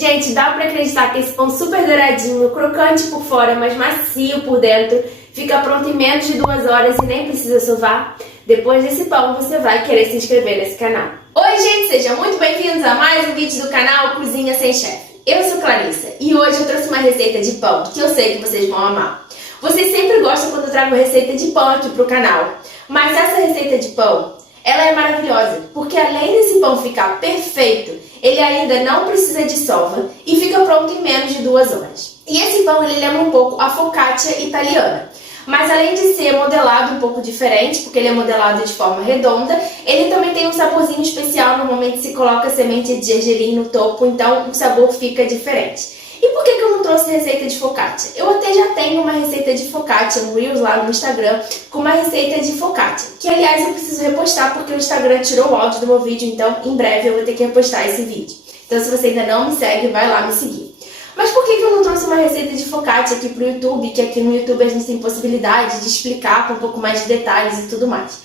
Gente, dá pra acreditar que esse pão super douradinho, crocante por fora, mas macio por dentro, fica pronto em menos de 2 horas e nem precisa sovar? Depois desse pão, você vai querer se inscrever nesse canal. Oi, gente! Sejam muito bem-vindos a mais um vídeo do canal Cozinha Sem Chefe. Eu sou Clarissa e hoje eu trouxe uma receita de pão que eu sei que vocês vão amar. Vocês sempre gostam quando eu trago receita de pão aqui pro canal, mas essa receita de pão, ela é maravilhosa, porque além desse pão ficar perfeito, ele ainda não precisa de sova e fica pronto em menos de 2 horas. E esse pão, ele lembra um pouco a focaccia italiana. Mas além de ser modelado um pouco diferente, porque ele é modelado de forma redonda, ele também tem um saborzinho especial. Normalmente se coloca semente de gergelim no topo, então o sabor fica diferente. E por que eu não trouxe receita de focaccia? Eu até já tenho uma receita de focaccia, um Reels lá no Instagram, com uma receita de focaccia, que aliás eu preciso repostar porque o Instagram tirou o áudio do meu vídeo, então em breve eu vou ter que repostar esse vídeo. Então se você ainda não me segue, vai lá me seguir. Mas por que eu não trouxe uma receita de focaccia aqui pro YouTube, que aqui no YouTube a gente tem possibilidade de explicar com um pouco mais de detalhes e tudo mais?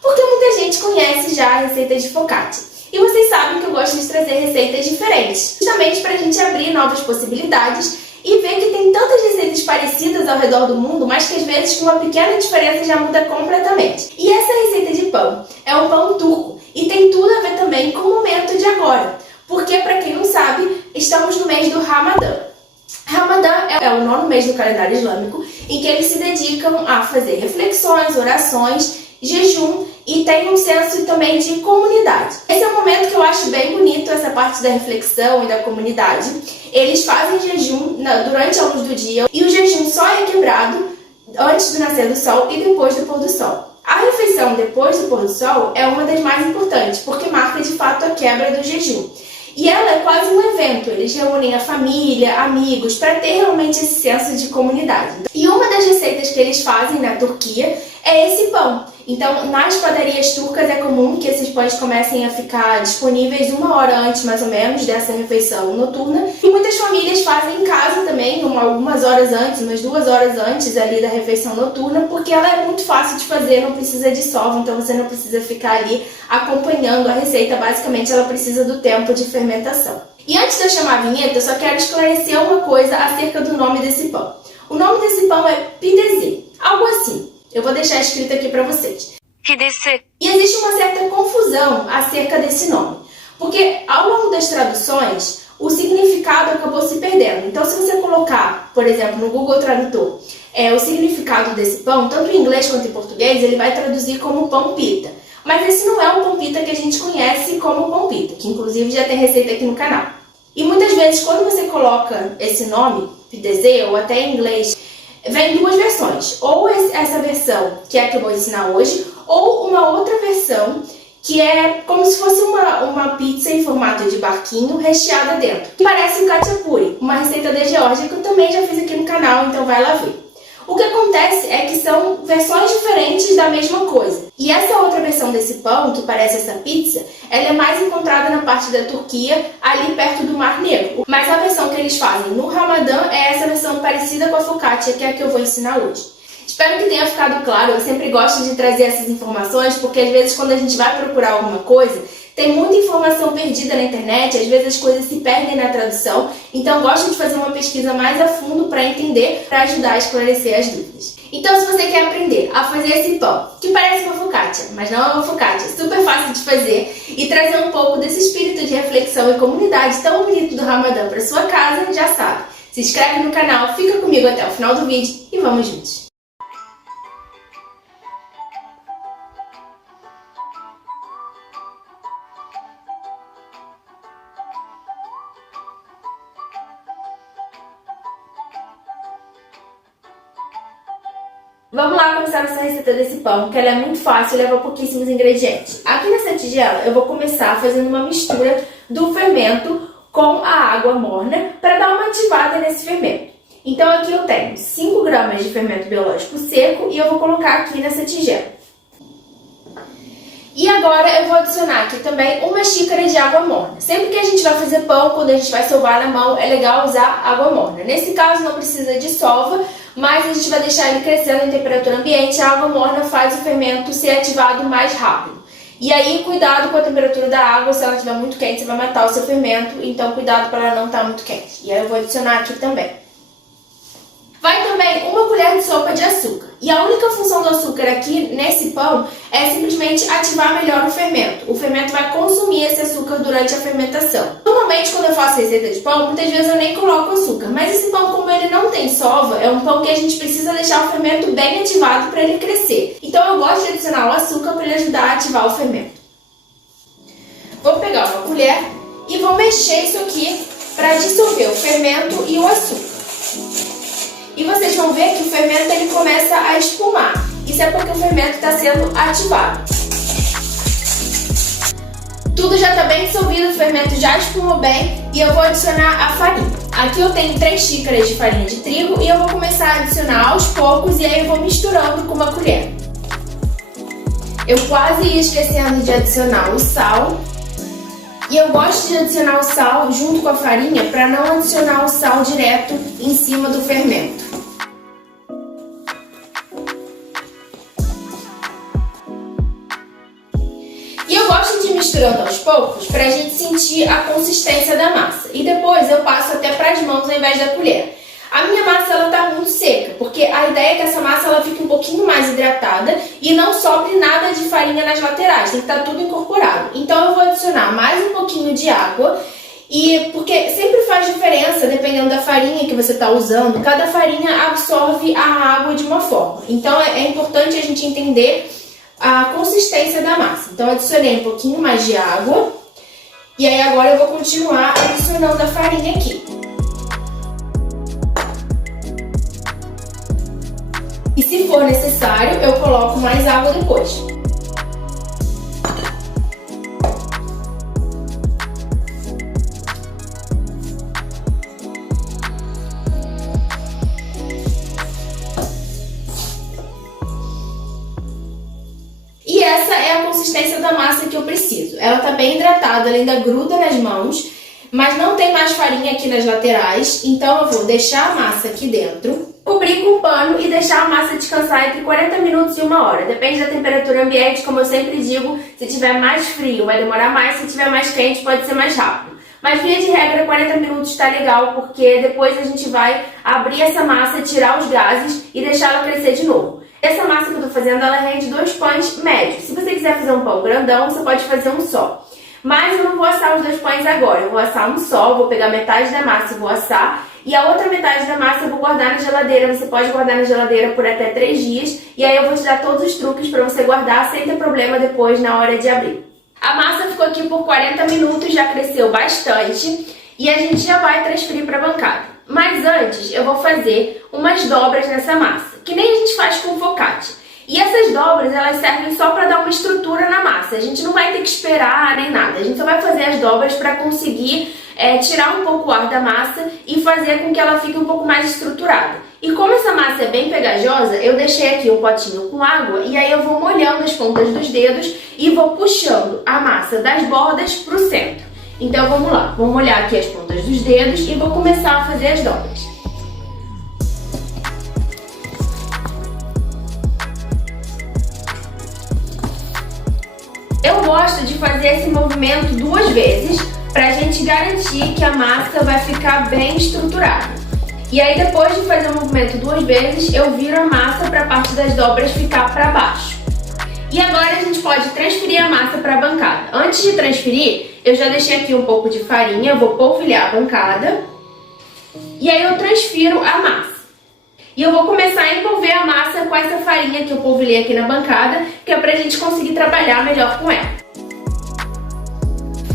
Porque muita gente conhece já a receita de focaccia. E vocês sabem que eu gosto de trazer receitas diferentes, justamente para a gente abrir novas possibilidades e ver que tem tantas receitas parecidas ao redor do mundo, mas que às vezes com uma pequena diferença já muda completamente. E essa receita de pão é um pão turco e tem tudo a ver também com o momento de agora, porque para quem não sabe, estamos no mês do Ramadã. Ramadã é o 9º mês do calendário islâmico em que eles se dedicam a fazer reflexões, orações, jejum e tem um senso também de comunidade. Esse é um momento que eu acho bem bonito, essa parte da reflexão e da comunidade. Eles fazem jejum durante a luz do dia e o jejum só é quebrado antes do nascer do sol e depois do pôr do sol. A refeição depois do pôr do sol é uma das mais importantes, porque marca de fato a quebra do jejum. E ela é quase um evento, eles reúnem a família, amigos, para ter realmente esse senso de comunidade. E uma das receitas que eles fazem na Turquia é esse pão. Então, nas padarias turcas é comum que esses pães comecem a ficar disponíveis 1 hora antes, mais ou menos, dessa refeição noturna. E muitas famílias fazem em casa também, algumas horas antes, umas 2 horas antes ali da refeição noturna, porque ela é muito fácil de fazer, não precisa de sova, então você não precisa ficar ali acompanhando a receita. Basicamente, ela precisa do tempo de fermentação. E antes de eu chamar a vinheta, eu só quero esclarecer uma coisa acerca do nome desse pão. O nome desse pão é pidesi, algo assim. Eu vou deixar escrito aqui para vocês. E existe uma certa confusão acerca desse nome, porque ao longo das traduções, o significado acabou se perdendo. Então, se você colocar, por exemplo, no Google Tradutor, o significado desse pão, tanto em inglês quanto em português, ele vai traduzir como pão pita. Mas esse não é o pão pita que a gente conhece como pão pita, que inclusive já tem receita aqui no canal. E muitas vezes, quando você coloca esse nome, pidesi, ou até em inglês, vem 2 versões, ou essa versão que é a que eu vou ensinar hoje, ou uma outra versão que é como se fosse uma pizza em formato de barquinho recheada dentro, que parece um khachapuri, uma receita da Geórgia que eu também já fiz aqui no canal, então vai lá ver. O que acontece é que são versões diferentes da mesma coisa. E essa outra versão desse pão, que parece essa pizza, ela é mais encontrada na parte da Turquia, ali perto do Mar Negro. Mas a versão que eles fazem no Ramadã é essa versão parecida com a focaccia, que é a que eu vou ensinar hoje. Espero que tenha ficado claro. Eu sempre gosto de trazer essas informações, porque às vezes quando a gente vai procurar alguma coisa, tem muita informação perdida na internet, às vezes as coisas se perdem na tradução, então eu gosto de fazer uma pesquisa mais a fundo para entender, para ajudar a esclarecer as dúvidas. Então, se você quer aprender a fazer esse pão, que parece uma focaccia, mas não é uma focaccia, super fácil de fazer, e trazer um pouco desse espírito de reflexão e comunidade tão bonito do Ramadã para sua casa, já sabe. Se inscreve no canal, fica comigo até o final do vídeo e vamos juntos! Vamos lá começar essa receita desse pão, que ela é muito fácil e leva pouquíssimos ingredientes. Aqui nessa tigela eu vou começar fazendo uma mistura do fermento com a água morna para dar uma ativada nesse fermento. Então aqui eu tenho 5 gramas de fermento biológico seco e eu vou colocar aqui nessa tigela. E agora eu vou adicionar aqui também 1 xícara de água morna. Sempre que a gente vai fazer pão, quando a gente vai sovar na mão, é legal usar água morna. Nesse caso não precisa de sova, mas a gente vai deixar ele crescendo em temperatura ambiente. A água morna faz o fermento ser ativado mais rápido. E aí, cuidado com a temperatura da água, se ela estiver muito quente, você vai matar o seu fermento, então cuidado para ela não estar muito quente. E aí eu vou adicionar aqui também. Vai também uma colher de sopa de açúcar. E a única função do açúcar aqui nesse pão é simplesmente ativar melhor o fermento. O fermento vai consumir esse açúcar durante a fermentação. Normalmente, quando eu faço receita de pão, muitas vezes eu nem coloco açúcar. Mas esse pão, como ele não tem sova, é um pão que a gente precisa deixar o fermento bem ativado para ele crescer. Então eu gosto de adicionar o açúcar para ele ajudar a ativar o fermento. Vou pegar uma colher e vou mexer isso aqui para dissolver o fermento e o açúcar. E vocês vão ver que o fermento ele começa a espumar. Isso é porque o fermento está sendo ativado. Tudo já está bem dissolvido, o fermento já espumou bem e eu vou adicionar a farinha. Aqui eu tenho 3 xícaras de farinha de trigo e eu vou começar a adicionar aos poucos e aí eu vou misturando com uma colher. Eu quase ia esquecendo de adicionar o sal. E eu gosto de adicionar o sal junto com a farinha para não adicionar o sal direto em cima do fermento. E eu gosto de ir misturando aos poucos para a gente sentir a consistência da massa. E depois eu passo até para as mãos ao invés da colher. A minha massa ela tá muito seca, porque a ideia é que essa massa ela fique um pouquinho mais hidratada e não sobre nada de farinha nas laterais, tem que estar tudo incorporado. Então eu vou adicionar mais um pouquinho de água, porque sempre faz diferença dependendo da farinha que você está usando, cada farinha absorve a água de uma forma. Então é importante a gente entender a consistência da massa. Então eu adicionei um pouquinho mais de água e aí agora eu vou continuar adicionando a farinha aqui. E se for necessário, eu coloco mais água depois. E essa é a consistência da massa que eu preciso. Ela tá bem hidratada, ela ainda gruda nas mãos, mas não tem mais farinha aqui nas laterais, então eu vou deixar a massa aqui dentro. Cobrir com um pano e deixar a massa descansar entre 40 minutos e 1 hora. Depende da temperatura ambiente, como eu sempre digo, se tiver mais frio vai demorar mais, se tiver mais quente pode ser mais rápido. Mas via de regra 40 minutos está legal, porque depois a gente vai abrir essa massa, tirar os gases e deixar ela crescer de novo. Essa massa que eu tô fazendo, ela rende 2 pães médios. Se você quiser fazer um pão grandão, você pode fazer um só. Mas eu não vou assar os 2 pães agora, eu vou assar um só, vou pegar metade da massa e vou assar. E a outra metade da massa eu vou guardar na geladeira. Você pode guardar na geladeira por até 3 dias. E aí eu vou te dar todos os truques para você guardar sem ter problema depois na hora de abrir. A massa ficou aqui por 40 minutos, já cresceu bastante. E a gente já vai transferir para a bancada. Mas antes eu vou fazer umas dobras nessa massa, que nem a gente faz com focaccia. E essas dobras, elas servem só para dar uma estrutura na massa. A gente não vai ter que esperar nem nada. A gente só vai fazer as dobras para conseguir tirar um pouco o ar da massa e fazer com que ela fique um pouco mais estruturada. E como essa massa é bem pegajosa, eu deixei aqui um potinho com água e aí eu vou molhando as pontas dos dedos e vou puxando a massa das bordas para o centro. Então vamos lá, vou molhar aqui as pontas dos dedos e vou começar a fazer as dobras. Eu gosto de fazer esse movimento 2 vezes para a gente garantir que a massa vai ficar bem estruturada. E aí depois de fazer o movimento 2 vezes, eu viro a massa para a parte das dobras ficar para baixo. E agora a gente pode transferir a massa para a bancada. Antes de transferir, eu já deixei aqui um pouco de farinha, eu vou polvilhar a bancada. E aí eu transfiro a massa. E eu vou começar a envolver a massa com essa farinha que eu polvilhei aqui na bancada, que é pra gente conseguir trabalhar melhor com ela.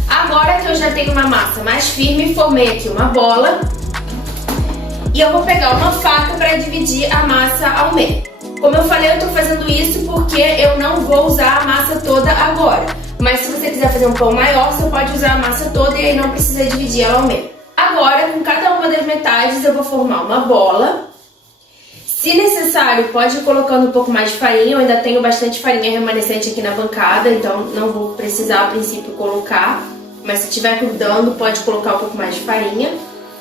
Agora que eu já tenho uma massa mais firme, formei aqui uma bola. E eu vou pegar uma faca para dividir a massa ao meio. Como eu falei, eu tô fazendo isso porque eu não vou usar a massa toda agora. Mas se você quiser fazer um pão maior, você pode usar a massa toda e aí não precisa dividir ela ao meio. Agora, com cada uma das metades, eu vou formar uma bola. Se necessário, pode ir colocando um pouco mais de farinha. Eu ainda tenho bastante farinha remanescente aqui na bancada, então não vou precisar a princípio colocar. Mas se estiver grudando, pode colocar um pouco mais de farinha.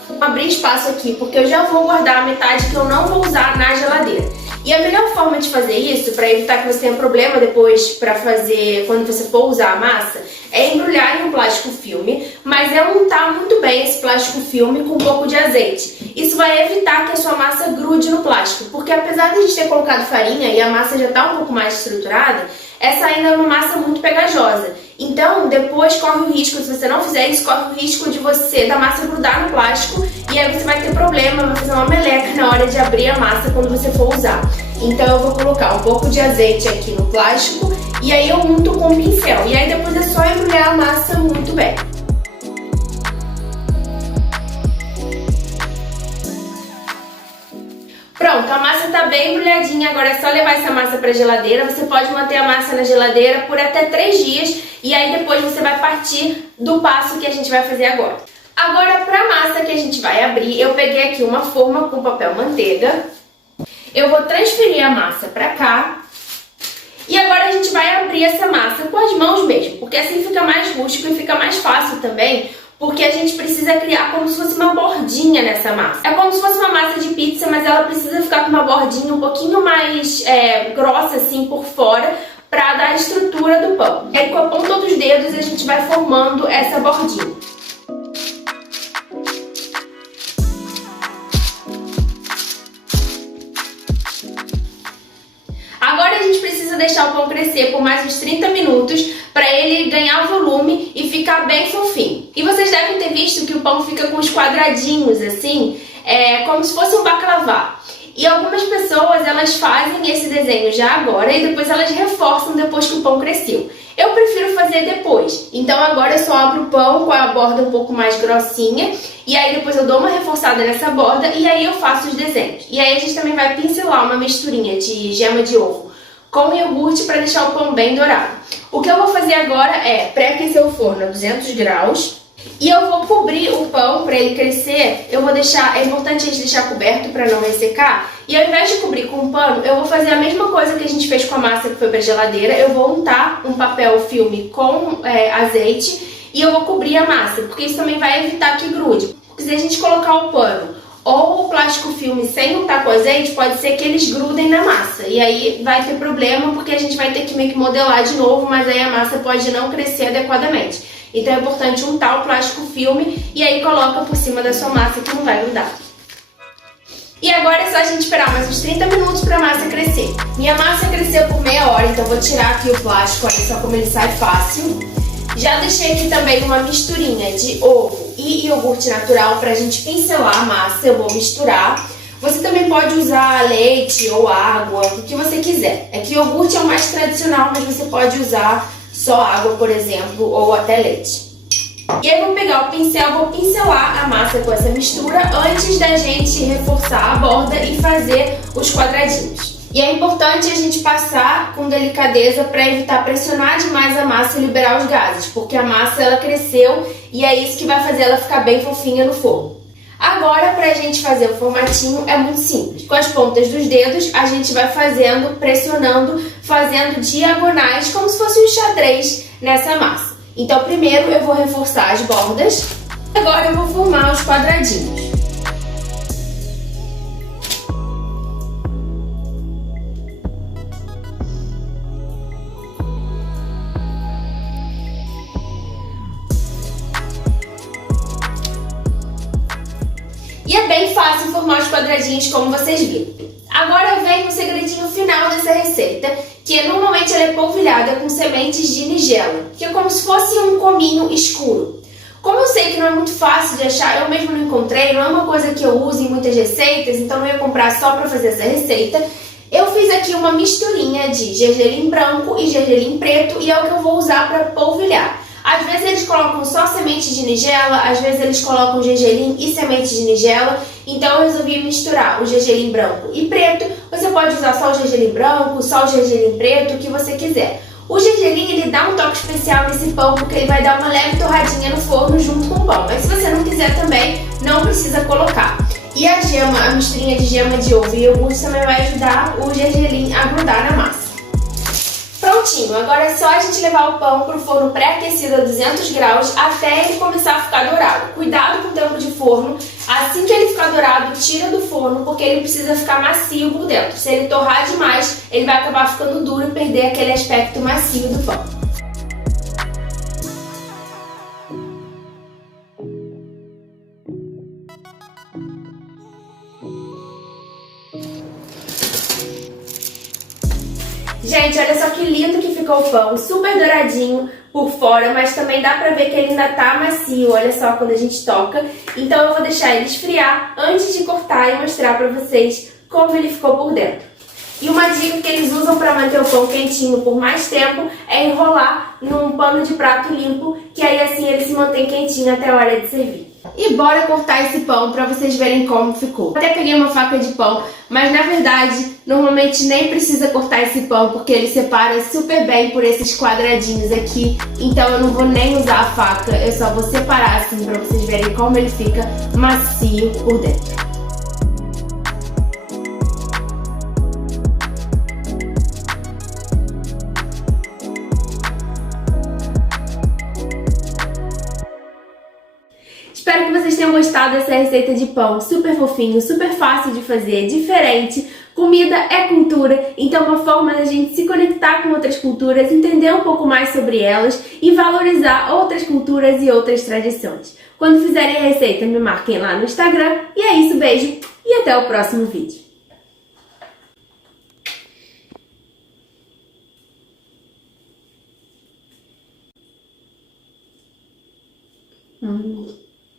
Vou abrir espaço aqui, porque eu já vou guardar a metade que eu não vou usar na geladeira. E a melhor forma de fazer isso, para evitar que você tenha problema depois para fazer, quando você for usar a massa, é embrulhar em um plástico filme, mas é untar muito bem esse plástico filme com um pouco de azeite. Isso vai evitar que a sua massa grude no plástico, porque apesar de a gente ter colocado farinha e a massa já está um pouco mais estruturada, essa ainda é uma massa muito pegajosa. Então, depois corre o risco, se você não fizer isso, corre o risco de da massa grudar no plástico e aí você vai ter problema, vai fazer uma meleca na hora de abrir a massa quando você for usar. Então eu vou colocar um pouco de azeite aqui no plástico e aí eu unto com o pincel. E aí depois é só embrulhar a massa muito bem. Pronto, a massa tá bem embrulhadinha, agora é só levar essa massa pra geladeira. Você pode manter a massa na geladeira por até 3 dias e aí depois você vai partir do passo que a gente vai fazer agora. Agora, pra massa que a gente vai abrir, eu peguei aqui uma forma com papel manteiga. Eu vou transferir a massa pra cá. E agora a gente vai abrir essa massa com as mãos mesmo, porque assim fica mais rústico e fica mais fácil também, porque a gente precisa criar como se fosse uma bordinha nessa massa. É como se fosse uma massa de pizza, mas ela precisa ficar com uma bordinha um pouquinho mais grossa assim por fora, para dar a estrutura do pão. E aí com a ponta dos dedos a gente vai formando essa bordinha. Agora a gente precisa deixar o pão crescer por mais uns 30 minutos para ele ganhar volume e ficar bem fofinho. E vocês devem ter visto que o pão fica com os quadradinhos assim, como se fosse um baklava. E algumas pessoas, elas fazem esse desenho já agora e depois elas reforçam depois que o pão cresceu. Eu prefiro fazer depois. Então agora eu só abro o pão com a borda um pouco mais grossinha e aí depois eu dou uma reforçada nessa borda e aí eu faço os desenhos. E aí a gente também vai pincelar uma misturinha de gema de ovo com iogurte para deixar o pão bem dourado. O que eu vou fazer agora é pré-aquecer o forno a 200 graus. E eu vou cobrir o pão para ele crescer. Eu vou deixar, é importante a gente deixar coberto para não ressecar. E ao invés de cobrir com um pano, eu vou fazer a mesma coisa que a gente fez com a massa que foi para geladeira. Eu vou untar um papel filme com azeite e eu vou cobrir a massa, porque isso também vai evitar que grude. Porque se a gente colocar o pano ou o plástico filme sem untar com azeite, pode ser que eles grudem na massa. E aí vai ter problema, porque a gente vai ter que meio que modelar de novo, mas aí a massa pode não crescer adequadamente. Então é importante untar o plástico filme e aí coloca por cima da sua massa que não vai grudar. E agora é só a gente esperar mais uns 30 minutos para a massa crescer. Minha massa cresceu por meia hora, então eu vou tirar aqui o plástico, olha só como ele sai fácil. Já deixei aqui também uma misturinha de ovo e iogurte natural para a gente pincelar a massa, eu vou misturar. Você também pode usar leite ou água, o que você quiser. É que iogurte é o mais tradicional, mas você pode usar só água, por exemplo, ou até leite. E aí eu vou pegar o pincel, vou pincelar a massa com essa mistura antes da gente reforçar a borda e fazer os quadradinhos. E é importante a gente passar com delicadeza para evitar pressionar demais a massa e liberar os gases, porque a massa ela cresceu e é isso que vai fazer ela ficar bem fofinha no forno. Agora, para a gente fazer o formatinho é muito simples. Com as pontas dos dedos, a gente vai fazendo, pressionando, fazendo diagonais, como se fosse um xadrez nessa massa. Então, primeiro eu vou reforçar as bordas. Agora eu vou formar os quadradinhos. E é bem fácil formar os quadradinhos como vocês viram. Agora vem o segredinho final dessa receita, que normalmente ela é polvilhada com sementes de nigela, que é como se fosse um cominho escuro. Como eu sei que não é muito fácil de achar, eu mesmo não encontrei, não é uma coisa que eu uso em muitas receitas, então eu ia comprar só para fazer essa receita. Eu fiz aqui uma misturinha de gergelim branco e gergelim preto e é o que eu vou usar para polvilhar. Às vezes eles colocam só semente de nigela, às vezes eles colocam gergelim e semente de nigela. Então eu resolvi misturar o gergelim branco e preto. Você pode usar só o gergelim branco, só o gergelim preto, o que você quiser. O gergelim ele dá um toque especial nesse pão porque ele vai dar uma leve torradinha no forno junto com o pão. Mas se você não quiser também, não precisa colocar. E a gema, a misturinha de gema de ovo e iogurte também vai ajudar o gergelim a grudar na massa. Prontinho, agora é só a gente levar o pão para o forno pré-aquecido a 200 graus até ele começar a ficar dourado. Cuidado com o tempo de forno, Assim que ele ficar dourado, tira do forno, porque ele precisa ficar macio por dentro. Se ele torrar demais, ele vai acabar ficando duro e perder aquele aspecto macio do pão. Gente, olha só que lindo que ficou o pão, super douradinho por fora, mas também dá pra ver que ele ainda tá macio, olha só, quando a gente toca. Então eu vou deixar ele esfriar antes de cortar e mostrar pra vocês como ele ficou por dentro. E uma dica que eles usam para manter o pão quentinho por mais tempo é enrolar num pano de prato limpo, que aí assim ele se mantém quentinho até a hora de servir. E bora cortar esse pão para vocês verem como ficou. Até peguei uma faca de pão, mas na verdade, normalmente nem precisa cortar esse pão, porque ele separa super bem por esses quadradinhos aqui. Então eu não vou nem usar a faca, eu só vou separar assim para vocês verem como ele fica macio por dentro. Espero que vocês tenham gostado dessa receita de pão super fofinho, super fácil de fazer, diferente. Comida é cultura, então é uma forma da gente se conectar com outras culturas, entender um pouco mais sobre elas e valorizar outras culturas e outras tradições. Quando fizerem a receita, me marquem lá no Instagram. E é isso, beijo e até o próximo vídeo.